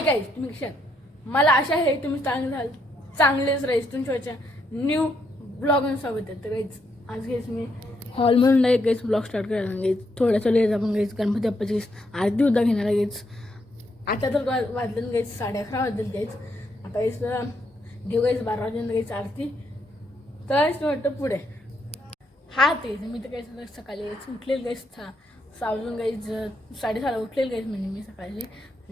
हाय काय तुम्ही कशा मला आशा आहे तुम्ही चांगले झाल चांगलेच राहीस तुमच्या न्यू ब्लॉगांसोबत स्वागत तर गाईज आज गाईज मी हॉल म्हणून एक गाईज ब्लॉग स्टार्ट करायला गाईज थोड्याच्या लेट आपण गाईज गणपती बाप्पाची गेस आरती उद्या घेणार आहे आता तर वाजलेलं वाजले गाईज साडे अकरा वाजलेलं गाईज आता गाईज घेऊ गाईज बारा वाजेपर्यंत गाईज आरती. तर वाटतं पुढे. हा ते मी तर काही सकाळी उठलेलं गेस सहा सावजून गाईज साडेसहाला उठलेलं गाईस म्हणजे मी सकाळी.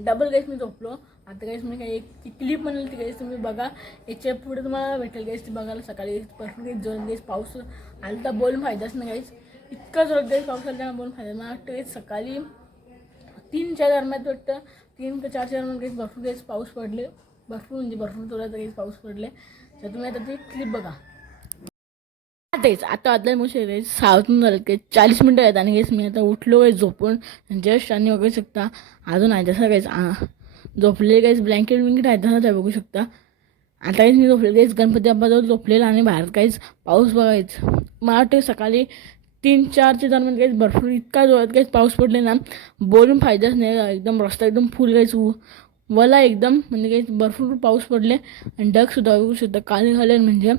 डबल गाईस मी झोपलो. आता गाईस मी काही एक ती क्लिप म्हणली ती गाईस तुम्ही बघा. याच्यापुढे तुम्हाला भेटेल गाईस ती बघायला सकाळी भरपूर गाईस जोर गाईस पाऊस आला तर बोलून फायदाच नाही गाईस इतका जोरात गाईस पाऊस आला त्यांना बोलून फायदा मला वाटतं गाईस सकाळी तीनच्या दरम्यान वाटतं. तीन ते चारच्या दरम्यान काही भरपूर काही पाऊस पडले. भरपूर म्हणजे भरपूर जोरात गाईस पाऊस पडले. तर तुम्ही आता ती क्लिप बघा. तेच. आता आदल्या मुशी काही सावतून झालं की चाळीस मिनटं आहेत आणि गेस मी आता उठलो आहे झोपून. जस्ट आणि बघू शकता अजून आहे जसं काहीच झोपलेले काहीच ब्लँकेट विंकेट आहेत तसं ते बघू शकता. आता काहीच मी झोपले काहीच गणपती बाप्पाजवळ झोपलेला आणि बाहेर काहीच पाऊस बघायचं. मला वाटतं सकाळी तीन चारच्या दरम्यान काहीच भरपूर इतका जोरात काहीच पाऊस पडले ना बोलून फायदाच नाही. एकदम रस्ता एकदम फुल काहीच वला एकदम म्हणजे काहीच भरपूर पाऊस पडले आणि डगसुद्धा बघू शकता. काली झाले म्हणजे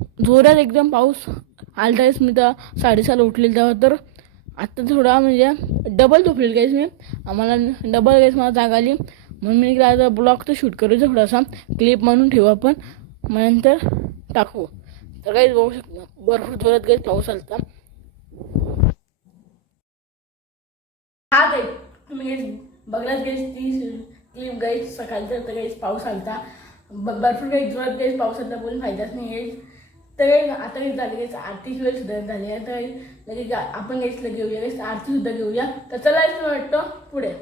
जोरात एकदम पाऊस आलता वेळेस मी तर साडेसहाला उठलेलं तेव्हा तर. आत्ता थोडा म्हणजे डबल झोपलेलं काहीच मी. आम्हाला डबल काहीच मला जाग आली. म्हणून मी आता ब्लॉग तर शूट करू थोडासा. क्लिप म्हणून ठेवू आपण. मग नंतर टाकू. तर काहीच बघू शकतो भरपूर जोरात काहीच पाऊस आलता. हा काही तुम्ही बघलाच गेस ती क्लिप गाईस सकाळचं तर काहीच पाऊस आलता. भरपूर काही जोरात काही पाऊस आलता बोलून फायदाच नाही आहे. तर आता काही झाली काही आरती वेळ सुद्धा झाली आहे. तर लगेच आपण गेसला घेऊया आरती सुद्धा घेऊया. तर चला वाटतं पुढे.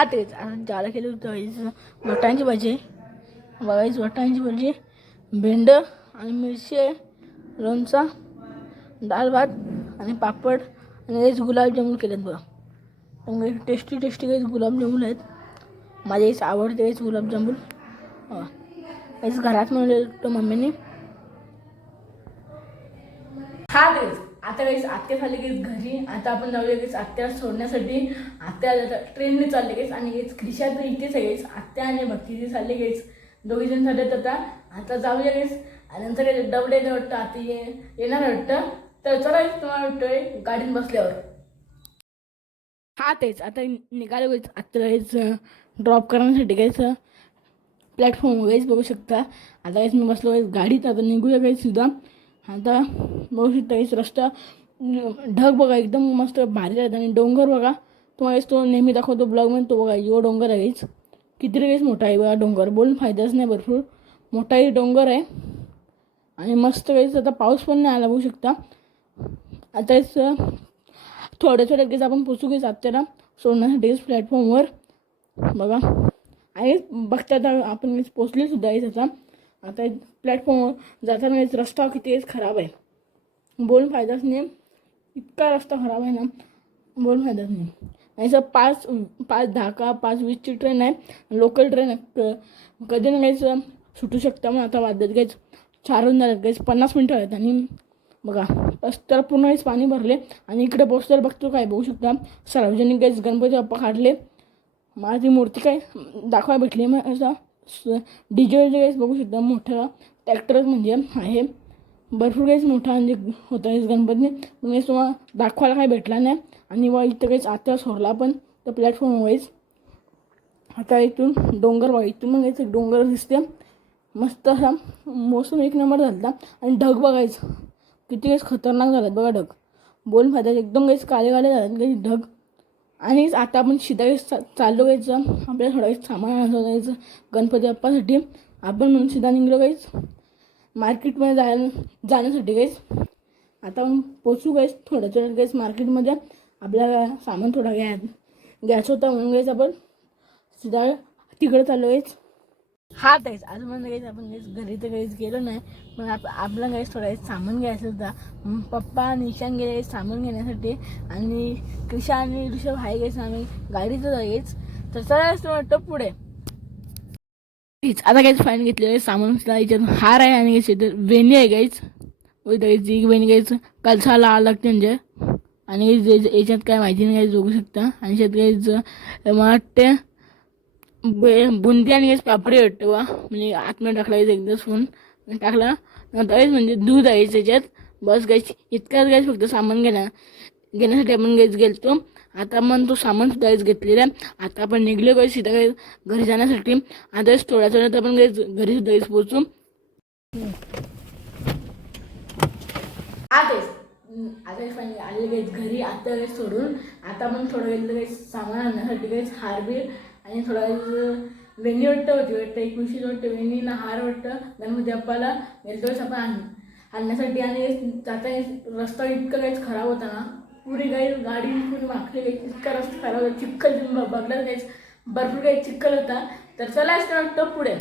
हा तेच आणि ज्याला केलं होतं गाईचं वटांची भाजी. बघायची वटांची भाजी. भेंड आणि मिरची लोणचा डाळ भात आणि पापड. आणि हेच गुलाबजामुन केलेत बघा. मग टेस्टी टेस्टी काहीच गुलाबजामुन आहेत. माझ्या हेच आवडते हेच गुलाबजामुन हेच घरात म्हणलं होतं मम्मीने. हा तेच आता काही आत्या झाले गेस घरी आता आपण जाऊया लगेच आत्या सोडण्यासाठी. आत्या ट्रेनने चालले काहीच आणि काहीच क्रिशा तर इथेच आहे काहीच आत्या आणि भक्तीचे चालले गेस दोघीजण जण चालत आता आता जाऊया काहीच आणि नंतर काही डबडे वाटतं आता ये येणार वाटतं. तर चला तुम्हाला वाटतोय गाडीत बसल्यावर. हा तेच. आता निघालो काहीच आत्ता काहीच ड्रॉप करण्यासाठी काहीच प्लॅटफॉर्म वगैरेच बघू शकता. आता काहीच मी बसलो काहीच गाडीत आता निघूया काहीच सुद्धा. आता बघू शकता काहीच रस्ता ढग बघा एकदम मस्त भारी आहेत. आणि डोंगर बघा तुम्हाला तो नेहमी दाखवतो ब्लॉगमध्ये तो बघा यो डोंगर आहे. किती रे मोठा आहे बघा डोंगर बोलून फायदाच नाही भरपूर. मोठाही डोंगर आहे. आणि मस्त काहीच आता पाऊस पण नाही आला बघू शकता. आताच थोड्या थोड्या गेस आपण पोचू काहीच आत्याला सोडण्यासाठी प्लॅटफॉर्मवर बघा. आणि बघता आता आपण पोचले सुद्धा आहे त्याचा आता प्लॅटफॉर्मवर जाताना रस्ता कितीच खराब आहे. बोलून फायदाच नाही. इतका रस्ता खराब आहे ना. बोलून फायदाच नाही. आणि सर पाच पाच दहा का पाच वीसची ट्रेन आहे लोकल ट्रेन आहे क- कधी ना काहीच सुटू शकता. मग आता वाद्यात काहीच चार होऊन झालं काहीच पन्नास मिनटं आहेत आणि बघा रस्त्याला पूर्ण काहीच पाणी भरले आणि इकडे पोस्टर बघतो काय बघू शकता. सार्वजनिक काहीच गणपती बाप्पा काढले. माझी मूर्ती काय दाखवायला भेटली मग असं डी जे काहीच बघू शकता. मोठा ट्रॅक्टर म्हणजे आहे. भरपूर काहीच मोठा म्हणजे होता काहीच गणपती म्हणजे तुम्हाला दाखवायला काही भेटला नाही. आणि व इथं काहीच आता सोडला पण त्या प्लॅटफॉर्म वाईज आता इथून डोंगर बघा. इथून मग एक डोंगर दिसते. मस्त असा मोसम एक नंबर झाला आणि ढग बघायचं. किती काहीच खतरनाक झालं बघा ढग. बोल फायदा एकदम काहीच काळे काळे झाले काही ढग. आणि आता आपण सीधा चा चाललो जायचं आपल्याला थोडं काही सामान आणलं जायचं गणपती बाप्पासाठी आपण म्हणून शिदा निघलो काहीच मार्केटमध्ये जाय जाण्यासाठी काहीच आता आपण पोचू काहीच थोड्याच थोड्यात काहीच मार्केटमध्ये. आपल्याला सामान थोडा घ्या घ्यायचं होतं म्हणून काहीच आपण सीधा तिकडे चाललो आहेच हा तेच आज म्हणलं काहीच आपण काहीच घरी तर काहीच गेलो नाही. पण आप आपलं काहीच थोडं सामान घ्यायचं होतं. पप्पा आणि ईशान गेले सामान घेण्यासाठी. आणि क्रिशा आणि ऋषभ हाय काहीच आम्ही गाडीचं जायच तर चला वाटतं पुढे. हीच. आता काहीच फाईन घेतलेलं आहे सामान याच्यात हार आहे आणि वेणी आहे काहीच. जी वेणी काहीच. कलसाला लागते म्हणजे. आणि याच्यात काय माहिती नाही काही जोगू शकता. आणि याच्यात काहीच मला वाटते बे- बुंदी आणि गॅस पापडी वाटतं वा म्हणजे आतमध्ये टाकलायचं एकदा स्पून टाकला. नंतर म्हणजे दूध आहे त्याच्यात बस गायच इतकाच गायच फक्त सामान घेणार घेण्यासाठी आपण गायच गेलतो. आता मग तो सामान सुद्धा घेतलेला आता आपण निघलो गायच सीधा काही घरी जाण्यासाठी. आता थोड्या थोड्यात आपण गायच घरी सुद्धा गायच पोहोचू. आतेच आता फायनली आले घरी आता सोडून. आता आपण थोडं गेलं सामान आणण्यासाठी काहीच हारबीर आणि थोडा काही वेणी वाटतं होती वाटतं एकवीसशे वाटतं वेणीनं हार वाटतं गणपती बाप्पाला वेलतोळीस आपण आण आणण्यासाठी आणि जाता रस्ता इतका काहीच खराब होता ना पुरी काही गाडी पुरी मागली गाई इतका रस्ता खराब होता चिखल बघला काहीच भरपूर काही चिखल होता तर चला असं वाटतं पुढे.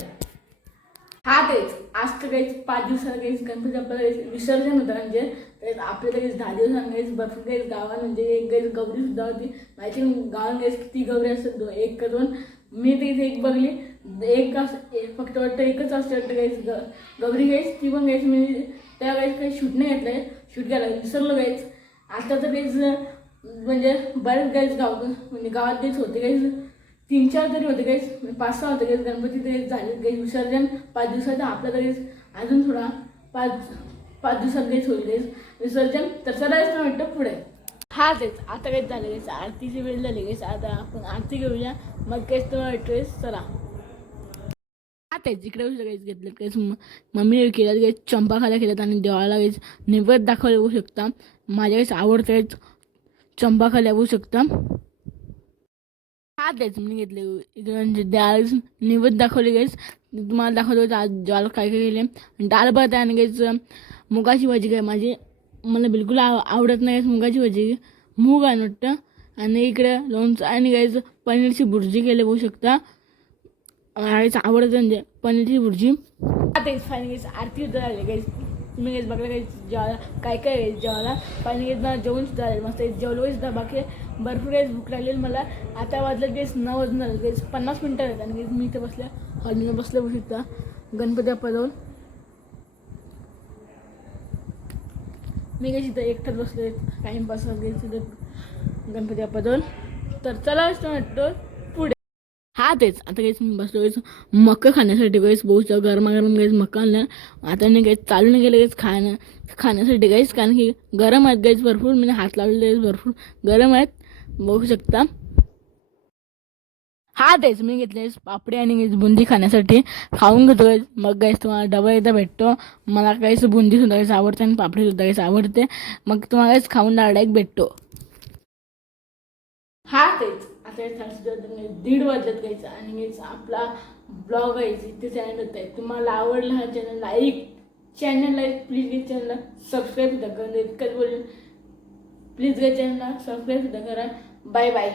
हा तेच आज तर काहीच पाच दिवसाला काहीच गणपती आपल्याला काहीच विसर्जन होतं म्हणजे काहीच आपल्या काहीच दहा दिवसांना काहीच बसून काहीच गावात म्हणजे एक गैस गौरी सुद्धा होती. माहिती गावात काहीच किती गौरी असतात दोन एक दोन मी ते इथे एक बघली एक अस एक फक्त वाटतं एकच असतं वाटतं काहीच ग गौरी काहीच ती पण काहीच मी त्या काहीच काही शूट नाही घेतलं शूट घ्यायला विसरलो गाईच आता तर काहीच म्हणजे बरेच काहीच गाव म्हणजे गावात काहीच होते काहीच. तीन चार तरी होते काही पाच सहा होते काही गणपती तरी झाले काही विसर्जन पाच दिवसाचं आपल्या तरी अजून थोडा पाच पाच दिवसात काहीच होईल काही विसर्जन तर चलायच ना वाटतं पुढे. हा तेच आता काहीच झालं काहीच आरतीची वेळ झाली काहीच आता आपण आरती घेऊया. मग काहीच तर ड्रेस चला. हा तेच इकडे काहीच घेतलं काहीच मम्मीने केलं काही चंपाखाल्या केल्यात आणि देवाला काहीच नैवेद्य दाखवले होऊ शकता. माझ्या काहीच आवडतं काहीच चंपा शकता. हा मी घेतले म्हणजे डाळ निवत दाखवली गाईस तुम्हाला दाखवतो आज ज्वाला काय काय केले डाळ भात आहे आणि घ्यायचं मुगाची भाजी काय माझी मला बिलकुल आव आवडत नाही मुगाची भाजी मूग आहे वाटतं आणि इकडे लोणचं आणि गाईच पनीरची भुर्जी केली बघू शकता आवडत म्हणजे पनीरची भुर्जी आता फायनल आरती सुद्धा झाली गाईस तुम्ही गाईच बघायला काही जेवायला काय काय आहे जेवायला पाणी घेतलं जेवण सुद्धा झालं मस्त जेवलो सुद्धा बाकी भरपूर काही भूक लागलेली मला आता वाजलं गेस नऊ वाजून गेस पन्नास मिनटं आहेत आणि मी इथे बसल्या हॉलमध्ये बसल्या बसू शकता गणपती बाप्पाजवळ मी गेस इथं एकटाच बसले टाईमपास गेस तिथं गणपती बाप्पाजवळ तर चला असतो वाटतं पुढे हा तेच आता काहीच मी बसलो काहीच मक्का खाण्यासाठी काहीच बहुत गरमागरम काहीच मक्का आणलं आता नाही काहीच चालू नाही गेलं काहीच खाणं खाण्यासाठी काहीच कारण की गरम आहेत काहीच भरपूर मी हात लावलेले भरपूर. गरम आहेत बघू शकता. हा तेच मी घेतले पापडी आणि काहीच बुंदी खाण्यासाठी. खाऊन घेतो guys. मग गाईस तुम्हाला डबल एकदा भेटतो. मला काहीच बुंदी सुद्धा काहीच आवडते आणि पापडी सुद्धा काहीच आवडते. मग तुम्हाला काहीच खाऊन डायरेक्ट भेटतो. हा तेच. आता हे थांबतो दीड वाजत घ्यायचं आणि आपला ब्लॉग आहे इथे चॅनल होत आहे तुम्हाला आवडला हा channel like channel like please हे चॅनलला सबस्क्राईब सुद्धा करून इतकंच बोलून प्लीज हे चॅनलला सबस्क्राईब सुद्धा करा. Bye bye